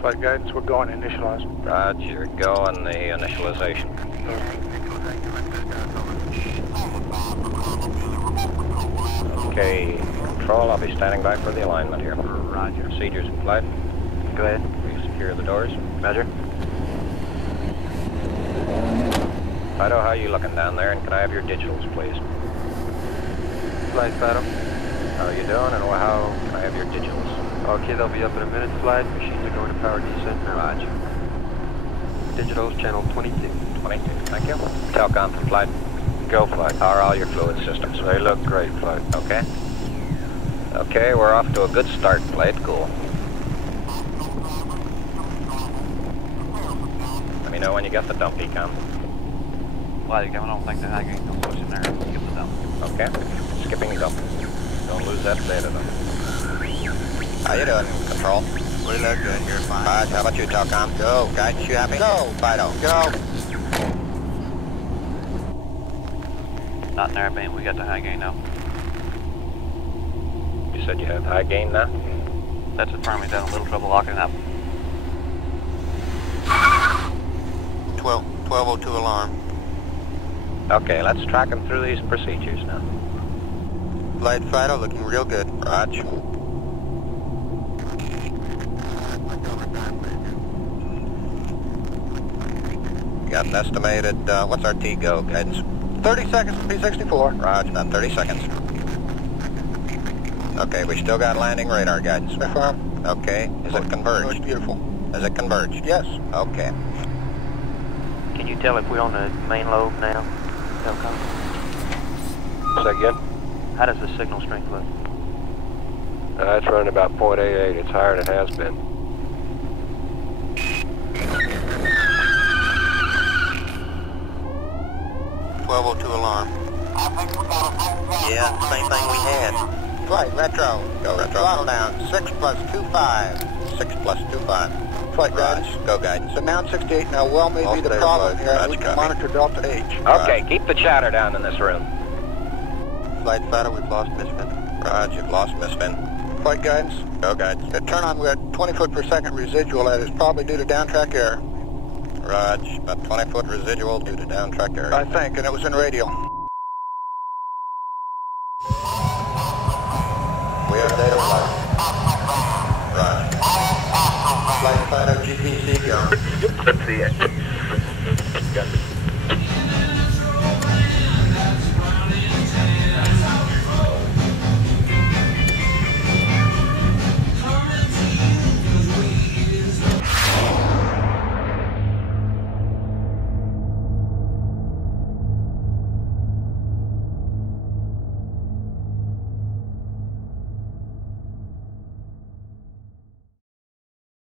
Flight guidance, we're going initialize. Roger, go on the initialization. Okay, control, I'll be standing by for the alignment here. Roger. Procedures in flight. Go ahead. Will you secure the doors? Roger. Fido, how are you looking down there, and can I have your digitals, please? Flight Fido. How are you doing, and how can I have your digitals? Okay, they'll be up in a minute. Flight machines are going to power descent now. Roger. Digitals channel 22. 22, thank you. Telcom for flight. Go, Flight. How are all your fluid systems? They look great, Flight. Okay. Okay, we're off to a good start, Flight. Cool. Let me know when you get the dump, Ecom. Flight, I don't think the high gain comes push in there. Skip the dump. Okay. Skipping dump. Don't lose that data, though. How you doing, Control? We look good here, fine. Raj, how about you, Telcom? Go. Guidance, you happy? Go. Fido. Go. Not in Airplane, we got the high gain now. You said you have high gain now? That's affirming, having a little trouble locking up. 1202 alarm. Okay, let's track them through these procedures now. Flight Fido looking real good. Raj. Got an estimated, what's our T-go guidance? 30 seconds to P64. Raj, about 30 seconds. Okay, we still got landing radar guidance. Affirm. Okay, is it converged? Beautiful. Is it converged? Yes. Okay. Can you tell if we're on the main lobe now? Telcom? Say again? How does the signal strength look? It's running about 0.88. It's higher than it has been. Alarm. Yeah, same thing we had. Flight, retro. Go retro. Throttle down. 6 plus 25. 6 plus 25. Flight Raj, guidance. go guidance. So now 68 now, well may be the problem here. Raj, We can copy. monitor Delta H. Okay, keep the chatter down in this room. Flight Fido, we've lost misfit. Raj, you've lost misfin. Flight guidance. Go guidance. Turn on, we had 20 foot per second residual. That is probably due to downtrack error. Raj, about 20 foot residual due to downtrack error. I think, and it was in radio. We have data flight. Raj. Flight Fido, GPC go. Let's see it.